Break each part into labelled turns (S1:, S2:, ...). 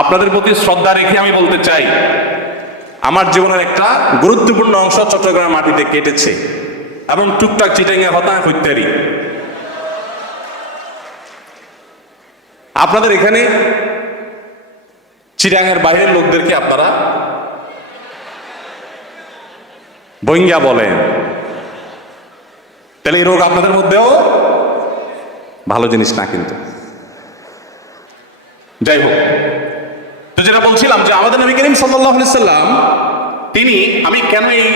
S1: আপনাদের প্রতি শ্রদ্ধা রেখে আমি বলতে চাই, আমার জীবনের একটা গুরুত্বপূর্ণ অংশ চট্টগ্রাম মাটিতে কেটেছে এবং টুকটাক চিটাঙ্গে হতা হইতারি। আপনাদের এখানে চিটাঙ্গের বাইরের লোকদেরকে আপনারা বইঙ্গা বলেন। তাহলে এই রোগ আপনাদের মধ্যেও ভালো জিনিস না কিন্তু। যাই হোক তো যেটা বলছিলাম যে আমাদের নবী করিম সাল্লাম, তিনি, আমি কেন এই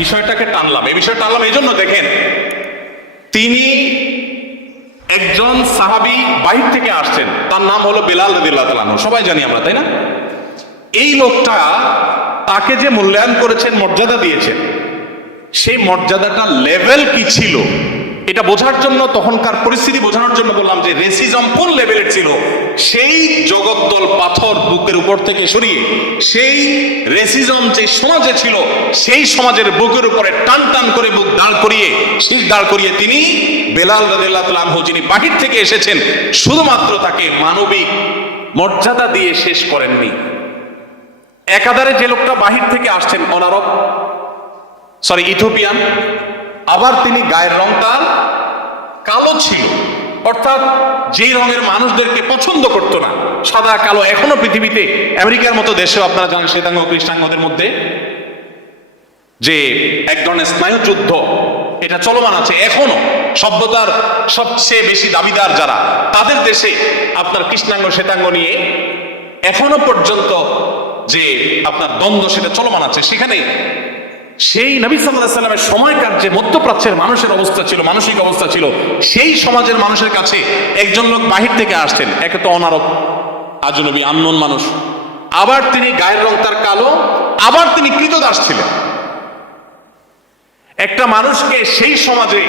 S1: বিষয়টাকে টানলাম? এই বিষয়টা টানলাম এই জন্য দেখেন, তিনি একজন সাহাবি বাহির থেকে আসছেন। তার নাম হলো বিলাল রদিল্লাহ সবাই জানি আমরা, তাই না? এই লোকটা তাকে যে মূল্যায়ন করেছেন, মর্যাদা দিয়েছেন, সেই মর্যাদাটা লেভেল কি ছিল? এটা বোঝার জন্য, তখনকার পরিস্থিতি বোঝানোর জন্য বললাম যে রেসিজম কোন লেভেলের ছিল? সেই জগদ্দল পাথর বুকের উপর থেকে সরিয়ে, সেই রেসিজম যে সমাজে ছিল, সেই সমাজের বুকের উপরে টান টান করে বুক দাঁড় করিয়ে শীষ দাঁড় করিয়ে তিনি বেলাল রাদিল্লাহ যিনি বাহির থেকে এসেছেন, শুধুমাত্র তাকে মানবিক মর্যাদা দিয়ে শেষ করেননি। একাধারে যে লোকটা বাহির থেকে আসছেন, অনারব সরি ইথোপিয়ান আবার তিনি গায়ের রংটা কালো ছিল। অর্থাৎ যেই রঙের মানুষদেরকে পছন্দ করতো না, সাদা, কালো, এখনও পৃথিবীতে, আমেরিকার মতো দেশেও আপনারা জানেন শ্বেতাঙ্গ, কৃষ্ণাঙ্গদের মধ্যে, যে এক ধরনের স্নায়ুযুদ্ধ এটা চলমান আছে এখনও। সভ্যতার সবচেয়ে বেশি দাবিদার যারা, তাদের দেশে আপনার কৃষ্ণাঙ্গ, শ্বেতাঙ্গ নিয়ে এখনও পর্যন্ত যে আপনার দ্বন্দ্ব, সেটা চলমান আছে। সেখানে সেই নবী সাল্লাহ সাল্লামের সময়কার যে মধ্যপ্রাচ্যের মানুষের অবস্থা ছিল, মানসিক অবস্থা ছিল, সেই সমাজের মানুষের কাছে একজন লোক বাহির থেকে আসতেন। একে তো অনারব আজনবী, আননোন মানুষ। আবার তিনি গায়ের রং তার কালো, আবার তিনি কৃতদাস ছিলেন। একটা মানুষকে সেই সমাজে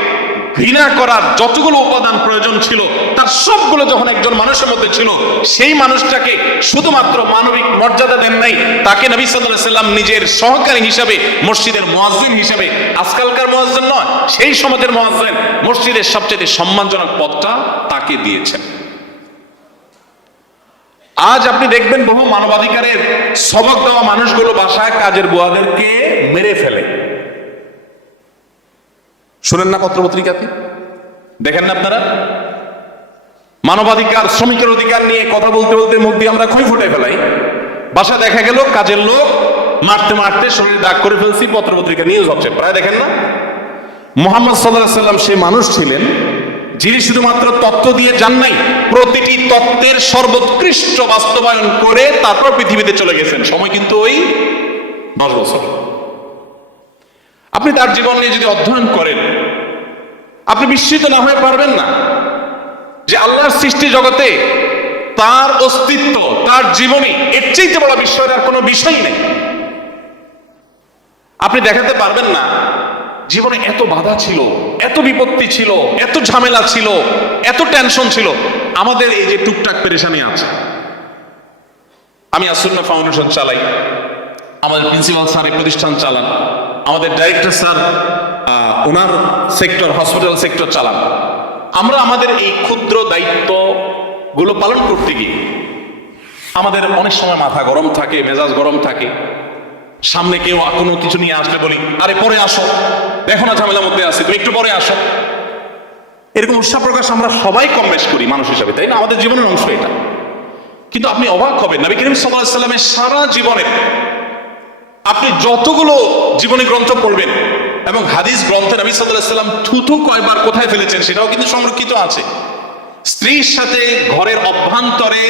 S1: ঘৃণা করার যতগুলো উপাদান প্রয়োজন ছিল তার সবগুলো যখন একজন মানুষের মধ্যে ছিল, সেই মানুষটাকে শুধুমাত্র মানবিক মর্যাদা দেন নাই, তাকে নবী সাল্লাহ সাল্লাম নিজের সহকারী হিসাবে মসজিদের মোয়াজ্জিন হিসাবে, আজকালকার মোয়াজ্জিন নয়, সেই সমাজের মোয়াজ্জিন মসজিদের সবচেয়ে সম্মানজনক পদটা তাকে দিয়েছেন। আজ আপনি দেখবেন বহু মানবাধিকারের সবক দেওয়া মানুষগুলো বাসায় কাজের বুয়াদেরকে মেরে ফেলে। শুনেন না পত্রপত্রিকাতে? দেখেন না আপনারা? মানবাধিকার, শ্রমিকের অধিকার নিয়ে কথা বলতে বলতে মুখ দিয়ে আমরা খই ফুটে ফেলাই। বাসা দেখা গেল, কাজের লোক মারতে মারতে শরীরে দাগ করে ফেলছি, পত্রপত্রিকা নিউজ হচ্ছে প্রায় দেখেন না? মোহাম্মদ সাল্লাহ সাল্লাম সেই মানুষ ছিলেন, যিনি শুধুমাত্র তত্ত্ব দিয়ে যান নাই, প্রতিটি তত্ত্বের সর্বোৎকৃষ্ট বাস্তবায়ন করে তারপর পৃথিবীতে চলে গেছেন। সময় কিন্তু ওই দশ বছর। আপনি তার জীবন নিয়ে যদি অধ্যয়ন করেন, আপনি বিস্মিত না হয়ে পারবেন না। যে আল্লাহর সৃষ্টি জগতে তার অস্তিত্ব, তার জীবনী, এর চাইতে বড় বিষয়ের আর কোনো বিষয় নেই। আপনি দেখাতে পারবেন না, জীবনে এত বাধা ছিল, এত বিপত্তি ছিল, এত ঝামেলা ছিল, এত টেনশন ছিল। আমাদের এই যে টুকটাক পেরেশানি আছে। আমি আসন্ন ফাউন্ডেশন চালাই, আমাদের প্রিন্সিপাল স্যার এই প্রতিষ্ঠান চালান, আমাদের ডাইরেক্টর স্যার ওনার সেক্টর, হসপিটাল সেক্টর চালান। আমরা আমাদের এই ক্ষুদ্র দায়িত্বগুলো পালন করতে গিয়ে আমাদের অনেক সময় মাথা গরম থাকে, মেজাজ গরম থাকে। সামনে কেউ কোনো কিছু নিয়ে আসলে বলি, আরে, পরে আসো। দেখো না ঝামেলার মধ্যে আছে, তুমি একটু পরে আসো। এরকম উৎসাহ প্রকাশ আমরা সবাই কম বেশ করি, মানুষ হিসাবে, তাই না? আমাদের জীবনের অংশ এটা। কিন্তু আপনি অবাক হবেন, নবী করিম সাল্লাহ সাল্লামের সারা জীবনে আপনি যতগুলো জীবনী গ্রন্থ পড়বেন এবং হাদিস গ্রন্থে নবী সাল্লাহ সাল্লাম থুথু কয়বার কোথায় ফেলেছেন সেটাও কিন্তু সংরক্ষিত আছে। স্ত্রীর সাথে ঘরের অভ্যন্তরে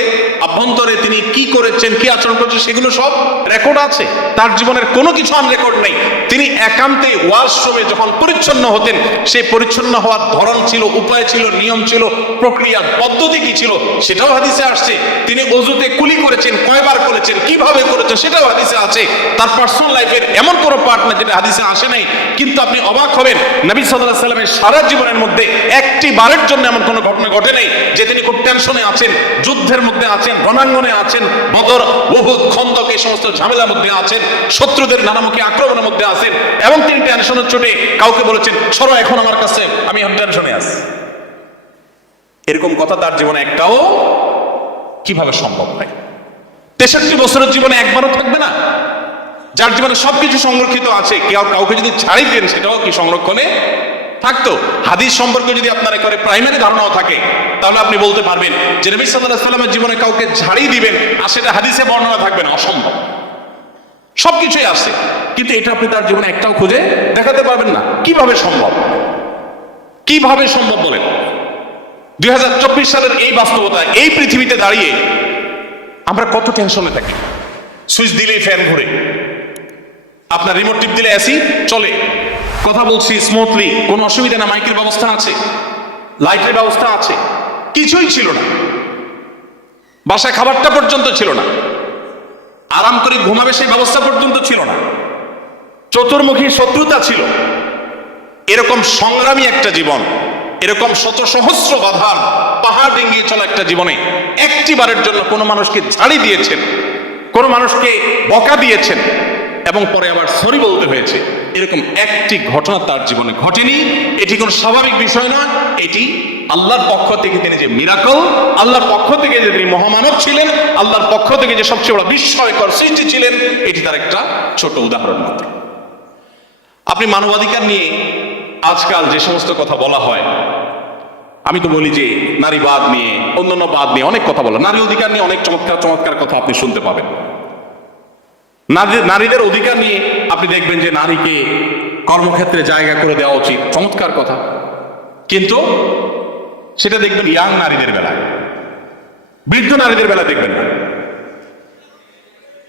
S1: অভ্যন্তরে তিনি কি করেছেন, কি আচরণ করেছেন, সেগুলো সব রেকর্ড আছে। তার জীবনের কোনো কিছু আন রেকর্ড নেই। তিনি একান্তে ওয়াশরুমে যখন পরিচ্ছন্ন হতেন, সেই পরিচ্ছন্ন হওয়ার ধরন ছিল, উপায় ছিল, নিয়ম ছিল প্রক্রিয়া পদ্ধতি কি ছিল, সেটাও হাদিসে আসছে। তিনি অজুতে কুলি করেছেন, কয়বার করেছেন, কীভাবে করেছেন, সেটাও হাদিসে আছে। তার পার্সোনাল লাইফের এমন কোনো পার্ট না যেটা হাদিসে আসে নাই। কিন্তু আপনি অবাক হবেন, নবী সাল্লাহ সাল্লামের সারা জীবনের মধ্যে একটি বারের জন্য এমন কোনো ঘটনা ঘটে নাই। যে তিনি খুব টেনশনে আছেন, যুদ্ধের মধ্যে আছেন, রণাঙ্গনে আছেন, বদর বহুত খন্দক, এই সমস্ত ঝামেলার মধ্যে আছেন, শত্রুদের নানামুখী আক্রমণের মধ্যে আছেন, এবং তিনি টেনশনের চোটে কাউকে বলেছেন, সরো এখন আমার কাছে, আমি টেনশনে আছি। এরকম কথা তার জীবনে একটাও কীভাবে সম্ভব হয়? তেষট্টি বছরের জীবনে একবারও থাকবে না। যার জীবনে সবকিছু সংরক্ষিত আছে, কেউ কাউকে যদি ছাড়ি দেন সেটাও কি সংরক্ষণে থাকতো। হাদিস সম্পর্কে যদি আপনার একেবারে প্রাইমারি ধারণাও থাকে, তাহলে আপনি বলতে পারবেন যে নবী সাল্লাহ সাল্লামের জীবনে কাউকে ঝাড়িয়ে দিবেন আর সেটা হাদিসে বর্ণনা থাকবে না, অসম্ভব। সবকিছুই আছে কিন্তু এটা আপনি তার জীবনে একটাও খুঁজে দেখাতে পারবেন না। কীভাবে সম্ভব? কীভাবে সম্ভব বলেন? দুই হাজার চব্বিশ সালের এই বাস্তবতা, এই পৃথিবীতে দাঁড়িয়ে আমরা কত টেনশনে থাকি। সুইচ দিলেই ফ্যান ঘুরে। আপনার রিমোট টিপ দিলে এসি চলে। কথা বলছি স্মুথলি কোনো অসুবিধা না, মাইকের ব্যবস্থা আছে, লাইটের ব্যবস্থা আছে, কিছুই ছিল না। বাসায় খাবারটা পর্যন্ত ছিল না। আরাম করে ঘুমাবে সেই ব্যবস্থা পর্যন্ত ছিল না। চতুর্মুখী শত্রুতা ছিল। এরকম সংগ্রামী একটা জীবন, এরকম শত সহস্র বাধার পাহাড় ডিঙ্গিয়ে চলা একটা জীবনে একটি বারের জন্য কোনো মানুষকে ঝাড়ি দিয়েছেন, কোনো মানুষকে বকা দিয়েছেন এবং পরে আবার সরি বলতে হয়েছে। এরকম একটি ঘটনা তার জীবনে ঘটেনি। এটি কোনো স্বাভাবিক বিষয় নয় এটি আল্লাহর পক্ষ থেকে তিনি যে মিরাকল আল্লাহর পক্ষ থেকে যে তিনি মহামানব ছিলেন, আল্লাহর পক্ষ থেকে যে সবচেয়ে বড় বিস্ময়কর সৃষ্টি ছিলেন, এটি তার একটা ছোট উদাহরণ মাত্র। আপনি মানবাধিকার নিয়ে আজকাল যে সমস্ত কথা বলা হয়, আমি তো বলি যে নারীবাদ নিয়ে, অন্যান্য বাদ নিয়ে অনেক কথা বলা, নারী অধিকার নিয়ে অনেক চমৎকার চমৎকার কথা আপনি শুনতে পাবেন। নারীদের অধিকার নিয়ে আপনি দেখবেন যে নারীকে কর্মক্ষেত্রে জায়গা করে দেওয়া উচিত। চমৎকার কথা। কিন্তু সেটা দেখবেন ইয়াং নারীদের বেলায়। বৃদ্ধ নারীদের বেলা দেখবেন না।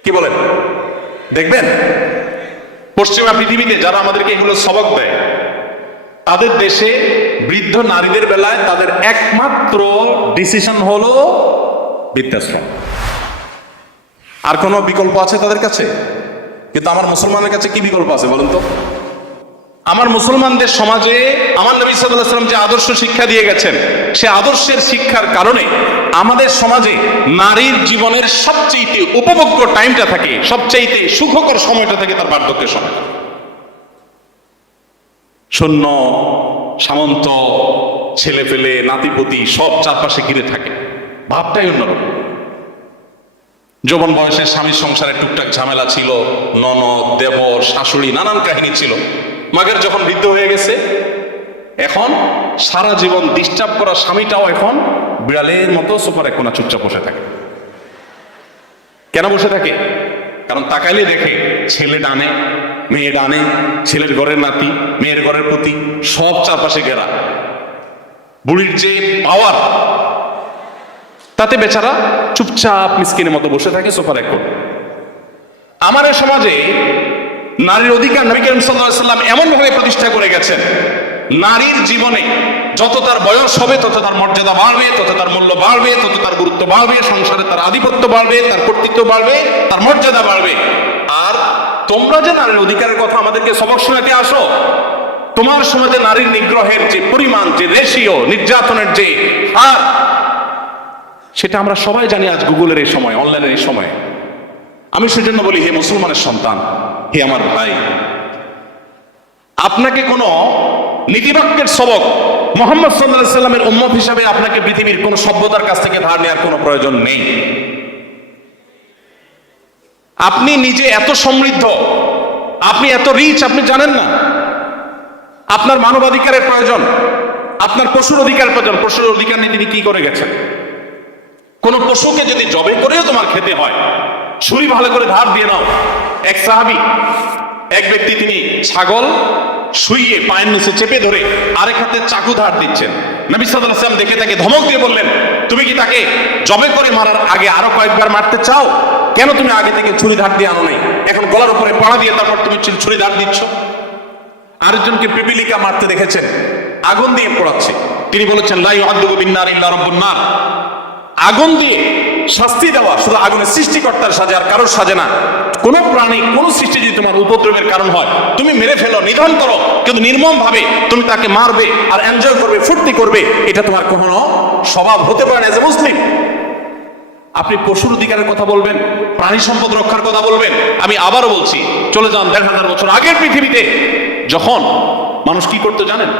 S1: কি বলেন? দেখবেন? পশ্চিমা পৃথিবীতে যারা আমাদেরকে এগুলো সবক দেয়, তাদের দেশে বৃদ্ধ নারীদের বেলায় তাদের একমাত্র ডিসিশন হলো বৃদ্ধাশ্রম। আর কোনো বিকল্প আছে তাদের কাছে? কিন্তু আমার মুসলমানের কাছে কি বিকল্প আছে বলুন তো? আমার মুসলমানদের সমাজে আমার নবী সাল্লাম যে আদর্শ শিক্ষা দিয়ে গেছেন, সে আদর্শের শিক্ষার কারণে আমাদের সমাজে নারীর জীবনের সবচেয়ে উপভোগ্য টাইমটা থাকে সবচেয়ে সুখকর সময়টা থাকে তার বার্ধক্যের সময়। শূন্য, সামন্ত ছেলে পেলে নাতিপতি সব চারপাশে ঘিরে থাকে। ভাবটাই অন্যরকম। যৌবন বয়সের স্বামীর সংসারে টুকটাক ঝামেলা ছিল, ননদ, দেবর, শাশুড়ি, নানান কাহিনী ছিল। মাগের যখন বৃদ্ধ হয়ে গেছে, এখন সারা জীবন ডিস্টার্ব করা স্বামীটাও এখন বিড়ালের মতো সুপারে কোনা চুপচাপ বসে থাকে। কেন বসে থাকে? কারণ তাকাইলে দেখে ছেলে ডানে, মেয়ে ডানে, ছেলের ঘরের নাতি, মেয়ের ঘরের প্রতি সব চারপাশে ঘেরা। বুড়ির যে পাওয়ার তাতে বেচারা চুপচাপ মিসকিনের মতো বসে থাকে সোফার এক। আমার সমাজে নারীর অধিকার নবী করিম সাল্লাম এমন ভাবে প্রতিষ্ঠা করে গেছেন, নারীর জীবনে যত তার বয়স হবে, তত তার মর্যাদা বাড়বে, তত তার মূল্য বাড়বে, তত তার গুরুত্ব বাড়বে, সংসারে তার আধিপত্য বাড়বে, তার কর্তৃত্ব বাড়বে, তার মর্যাদা বাড়বে আর তোমরা যে নারীর অধিকারের কথা আমাদেরকে সবক শোনাতে আসো, তোমার সমাজে নারীর নিগ্রহের যে পরিমাণ, যে রেশিও, নির্যাতনের যে হার সেটা আমরা সবাই জানি আজ গুগলের এই সময়, অনলাইনের এই সময়। আমি সেজন্য বলি, হে মুসলমানের সন্তান, হে আমার ভাই, আপনাকে কোনো নীতিবাক্যের সবক মোহাম্মদ সাল্লামের উম্মত হিসাবে আপনাকে পৃথিবীর কোন সভ্যতার কাছ থেকে ধার নেওয়ার কোনো প্রয়োজন নেই। আপনি নিজে এত সমৃদ্ধ, আপনি এত রিচ আপনি জানেন না। আপনার মানবাধিকারের প্রয়োজন, আপনার পশুর অধিকার প্রয়োজন, পশুর অধিকার নিয়ে তিনি কি করে গেছেন? কোন পশুকে যদি জবে করেও তোমার খেতে হয়, ছুরি ভালো করে ধার দিয়ে নাও। এক সাহাবি, এক ব্যক্তি তিনি ছাগল শুইয়ে পায়ের নিচে চেপে ধরে আরেক হাতে চাকু ধার দিচ্ছেন। নবী আলাইহি দেখে তাকে ধমক দিয়ে বললেন, তুমি কি তাকে জবে করে মারার আগে আরও কয়েকবার মারতে চাও? কেন তুমি আগে থেকে ছুরি ধার দিয়ে আনো নাই? এখন গলার উপরে পাড়া দিয়ে তারপর তুমি ছুরি ধার দিচ্ছ? আরেকজনকে পিপিলিকা মারতে দেখেছেন, আগুন দিয়ে পড়াচ্ছে। তিনি বলেছেন লাই আদুবু বিন্নার ইল্লা রব্বুন নার। আগুন দিয়ে শাস্তি দেওয়া, শুধু আগুনের সৃষ্টিকর্তার সাজে আর কারোর সাজে না। কোন প্রাণী, কোন সৃষ্টি যদি তোমার উপদ্রবের কারণ হয়, তুমি মেরে ফেলো, নিধন করো, কিন্তু নির্মম ভাবে তুমি তাকে মারবে আর এনজয় করবে, ফুর্তি করবে, এটা তোমার কখনো স্বভাব হতে পারে না এজ এ মুসলিম আপনি পশুর অধিকারের কথা বলবেন, প্রাণী সম্পদ রক্ষার কথা বলবেন, আমি আবারও বলছি, চলে যান দেড় হাজার বছর আগের পৃথিবীতে। যখন মানুষ কি করতে জানেন?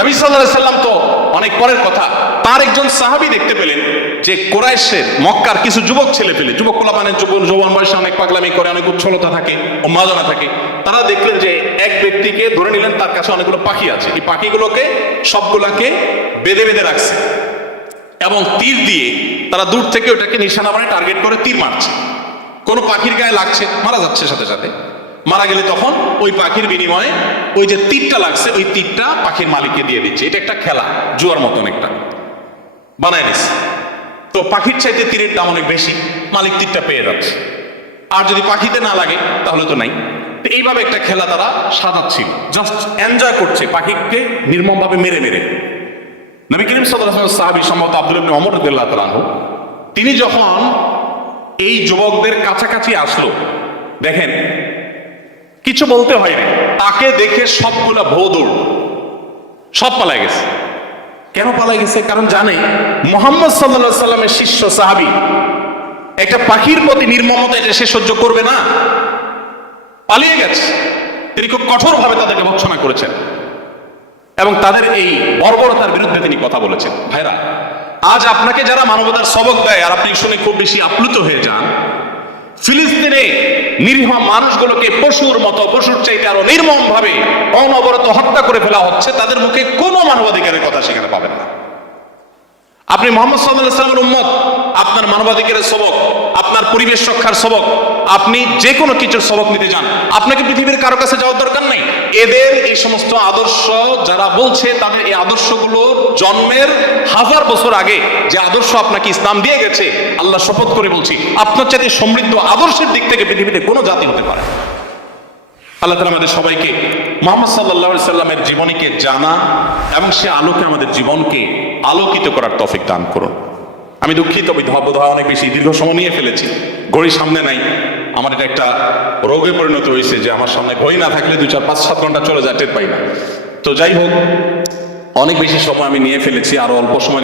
S1: নবী সাল্লাহ সাল্লাম তো অনেক পরের কথা তার একজন সাহাবি দেখতে পেলেন যে কোরাইশের মক্কার কিছু যুবক ছেলে পেলে। যুবক পোলাপানের যুবক, যৌবন বয়সে অনেক পাগলামি করে, অনেক উচ্ছলতা থাকে ও মাজনা থাকে। তারা দেখলেন যে এক ব্যক্তিকে ধরে নিলেন, তার কাছে অনেকগুলো পাখি আছে। এই পাখিগুলোকে সবগুলাকে বেঁধে বেঁধে রাখছে এবং তীর দিয়ে তারা দূর থেকে ওটাকে নিশানা মানে টার্গেট করে তীর মারছে। কোনো পাখির গায়ে লাগছে, মারা যাচ্ছে সাথে সাথে। মারা গেলে তখন ওই পাখির বিনিময়ে ওই যে তীরটা লাগছে, ওই তীরটা পাখির মালিককে দিয়ে দিচ্ছে। এটা একটা খেলা, জুয়ার মতন একটা। বানায় নিচ্ছে তো পাখির চাইতে তীরের দাম অনেক বেশি, মালিক তীরটা পেয়ে যাচ্ছে। আর যদি পাখিতে না লাগে, তাহলে তো নাই। তো এইভাবে একটা খেলা তারা সাজাচ্ছিল। জাস্ট এনজয় করছে পাখিকে, নির্মমভাবে মেরে মেরে। নবী করিম সাল্লাল্লাহু সাহাবী সম্ভবত আব্দুল ইবনে ওমর রাদিয়াল্লাহু তাআলা তিনি যখন এই যুবকদের কাছাকাছি আসলো, দেখেন, কিছু বলতে হয়নি তাকে দেখে সবগুলা ভৌদৌড় সব পালায় গেছে। কেন পালাই গেছে? কারণ জানে, মোহাম্মদ সাল্লাল্লাহু সাল্লামের শিষ্য, সাহাবী, একটা পাখির প্রতি নির্মমতা এটা সে সহ্য করবে না। পালিয়ে গেছে। তিনি খুব কঠোরভাবে তাদেরকে ভৎসনা করেছেন। এবং তাদের এই বর্বরতার বিরুদ্ধে তিনি কথা বলেছেন। ভাইরা, আজ আপনাকে যারা মানবতার সবক দেয়, আর আপনি শুনে খুব বেশি আপ্লুত হয়ে যান ফিলিস্তিনে নিরীহ মানুষগুলোকে পশুর মতো, পশুর চাইতে আরও নির্মম ভাবে অনবরত হত্যা করে ফেলা হচ্ছে, তাদের মুখে কোনো মানবাধিকারের কথা সেখানে পাবেন না। আপনি মোহাম্মদ সাল্লাহ ইসলামের উম্মত, আপনার মানবাধিকারের সবক, আপনার পরিবেশ রক্ষার সবক আপনি যে কোনো কিছুর সবক নিতে যান আপনাকে পৃথিবীর কারও কাছে যাওয়ার দরকার নেই। এদের এই সমস্ত আদর্শ যারা বলছে, তাদের এই আদর্শগুলোর জন্মের হাজার বছর আগে যে আদর্শ আপনাকে ইসলাম দিয়ে গেছে, আল্লাহ শপথ করে বলছি, আপনার চাইতে সমৃদ্ধ আদর্শের দিক থেকে পৃথিবীতে কোনো জাতি হতে পারে। আল্লাহ তালা আমাদের সবাইকে মোহাম্মদ সাল্লাহ সাল্লামের জীবনীকে জানা এবং সে আলোকে আমাদের জীবনকে আলোকিত করার তফিক দান করুন। আমি দুঃখিত বোধ হয় অনেক বেশি দীর্ঘ সময় নিয়ে ফেলেছি। ঘড়ি সামনে নাই। আমার এটা একটা রোগে পরিণত হয়েছে যে আমার সামনে ভয় না থাকলে দু চার পাঁচ সাত ঘণ্টা চলে যায়, টের পাই না। তো যাই হোক, অনেক বেশি সময় আমি নিয়ে ফেলেছি, আরও অল্প সময়